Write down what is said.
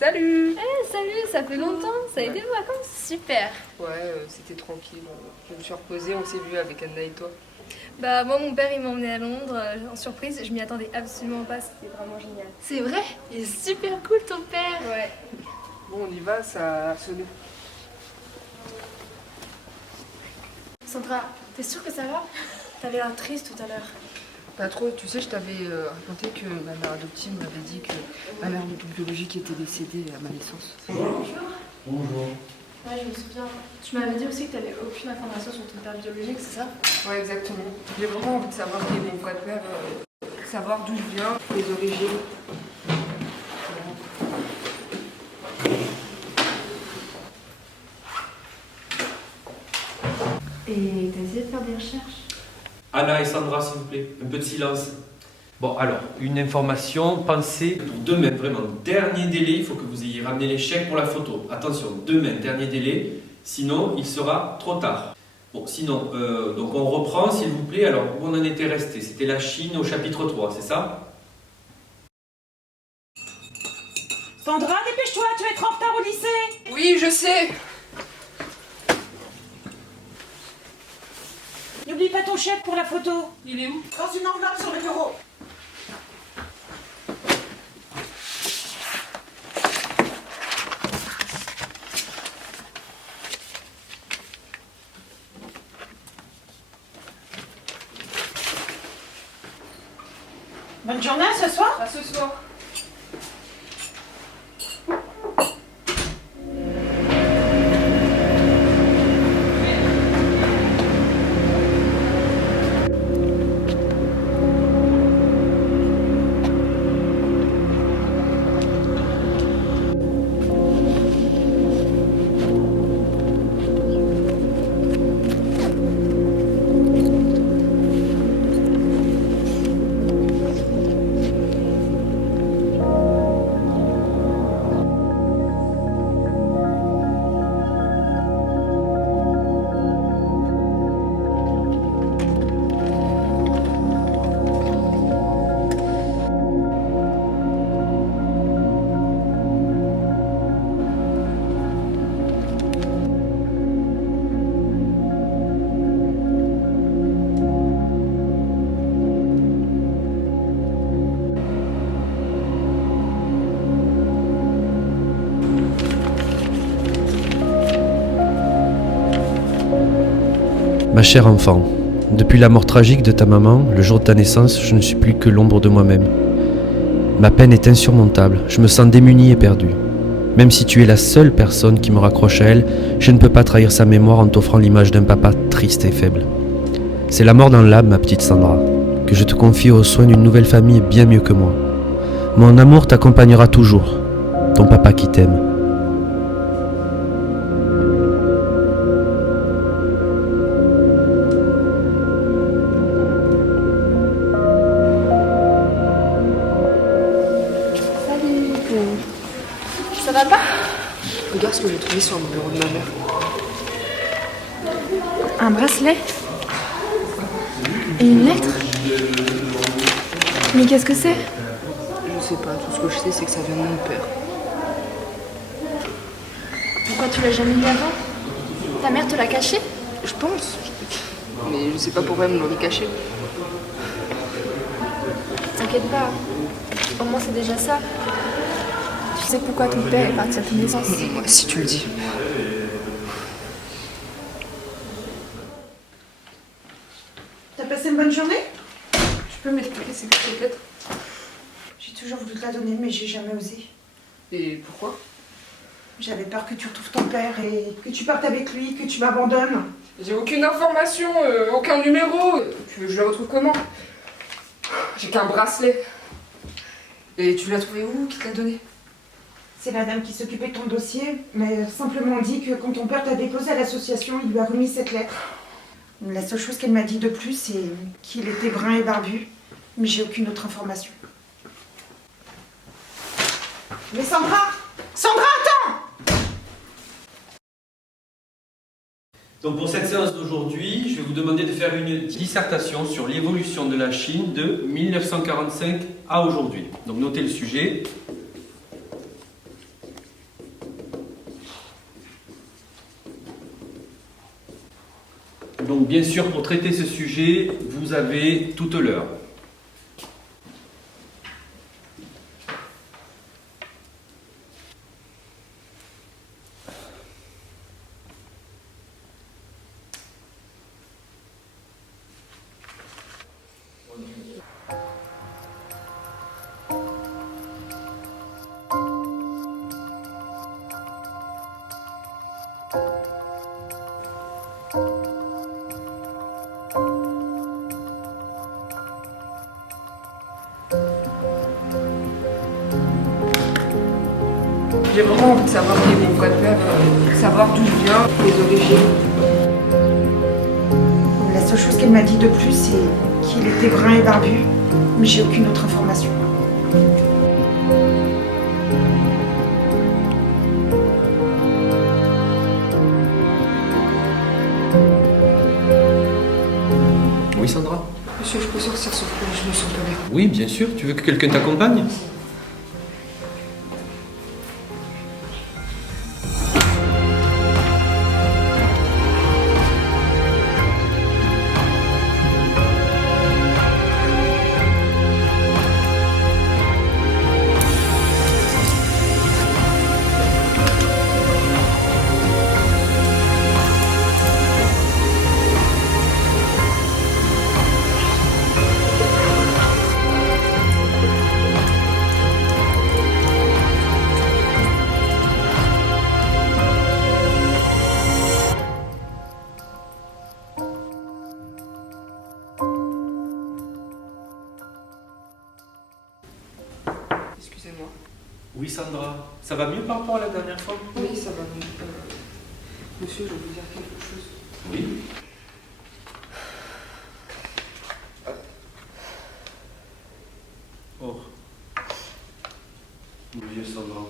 Salut! Salut, ça fait longtemps, ça a été vos vacances? Super! Ouais, c'était tranquille. Je me suis reposée, on s'est vu avec Anna et toi. Bah moi mon père il m'a emmené à Londres en surprise, je m'y attendais absolument pas, c'était vraiment génial. C'est vrai? Il est super cool ton père! Ouais. Bon, on y va, ça a sonné. Sandra, t'es sûre que ça va? T'avais l'air triste tout à l'heure. Pas trop, tu sais, je t'avais raconté que ma mère adoptive m'avait dit que ma mère biologique était décédée à ma naissance. Bonjour. Bonjour. Ouais, je me souviens. Tu m'avais dit aussi que t'avais aucune information sur ton père biologique, c'est ça? Ouais, exactement. J'ai vraiment envie de savoir qui est mon vrai père, savoir d'où il vient, les origines. Et t'as essayé de faire des recherches? Anna et Sandra, s'il vous plaît, un peu de silence. Bon, alors, une information, pensez pour demain, vraiment, dernier délai, il faut que vous ayez ramené les chèques pour la photo. Attention, demain, dernier délai, sinon il sera trop tard. Bon, sinon, donc on reprend, s'il vous plaît. Alors, où on en était resté? C'était la Chine au chapitre 3, c'est ça? Sandra, dépêche-toi, tu vas être en retard au lycée. Oui, je sais! N'oublie pas ton chèque pour la photo. Il est où? Dans une enveloppe sur le bureau. Bonne journée ce soir. À ce soir. Ma chère enfant, depuis la mort tragique de ta maman, le jour de ta naissance, je ne suis plus que l'ombre de moi-même. Ma peine est insurmontable, je me sens démunie et perdue. Même si tu es la seule personne qui me raccroche à elle, je ne peux pas trahir sa mémoire en t'offrant l'image d'un papa triste et faible. C'est la mort dans l'âme, ma petite Sandra, que je te confie aux soins d'une nouvelle famille bien mieux que moi. Mon amour t'accompagnera toujours, ton papa qui t'aime. Ça va pas? Regarde ce que j'ai trouvé sur le bureau de ma mère. Un bracelet? Et une lettre? Mais qu'est-ce que c'est? Je sais pas, tout ce que je sais, c'est que ça vient de mon père. Pourquoi tu l'as jamais mis avant? Ta mère te l'a caché? Je pense. Mais je sais pas pourquoi elle me l'aurait caché. T'inquiète pas, au moins c'est déjà ça. Tu sais pourquoi ton père est parti à ta naissance? Ouais, si tu le dis. T'as passé une bonne journée? Tu peux m'expliquer c'est quoi cette lettre? J'ai toujours voulu te la donner, mais j'ai jamais osé. Et pourquoi? J'avais peur que tu retrouves ton père et que tu partes avec lui, que tu m'abandonnes. J'ai aucune information, aucun numéro. Tu veux que je le retrouve comment? J'ai qu'un bracelet. Et tu l'as trouvé où? Qui te l'a donné? C'est la dame qui s'occupait de ton dossier, mais simplement dit que quand ton père t'a déposé à l'association, il lui a remis cette lettre. La seule chose qu'elle m'a dit de plus, c'est qu'il était brun et barbu, mais j'ai aucune autre information. Mais Sandra! Sandra, attends! Donc pour cette séance d'aujourd'hui, je vais vous demander de faire une dissertation sur l'évolution de la Chine de 1945 à aujourd'hui. Donc notez le sujet. donc bien sûr, pour traiter ce sujet, vous avez toute l'heure. J'ai vraiment envie de savoir qui est mon vrai père, savoir d'où il vient, les origines. La seule chose qu'elle m'a dit de plus, c'est qu'il était brun et barbu, mais j'ai aucune autre information. Oui, Sandra? Monsieur, je peux sortir sauf que je me sens pas bien. Oui, bien sûr. Tu veux que quelqu'un t'accompagne? Excusez-moi. Oui, Sandra. Ça va mieux par rapport à la dernière fois? Oui, ça va mieux. Monsieur, je vais vous dire quelque chose. Oui. Oh. Mon vieux Sandra.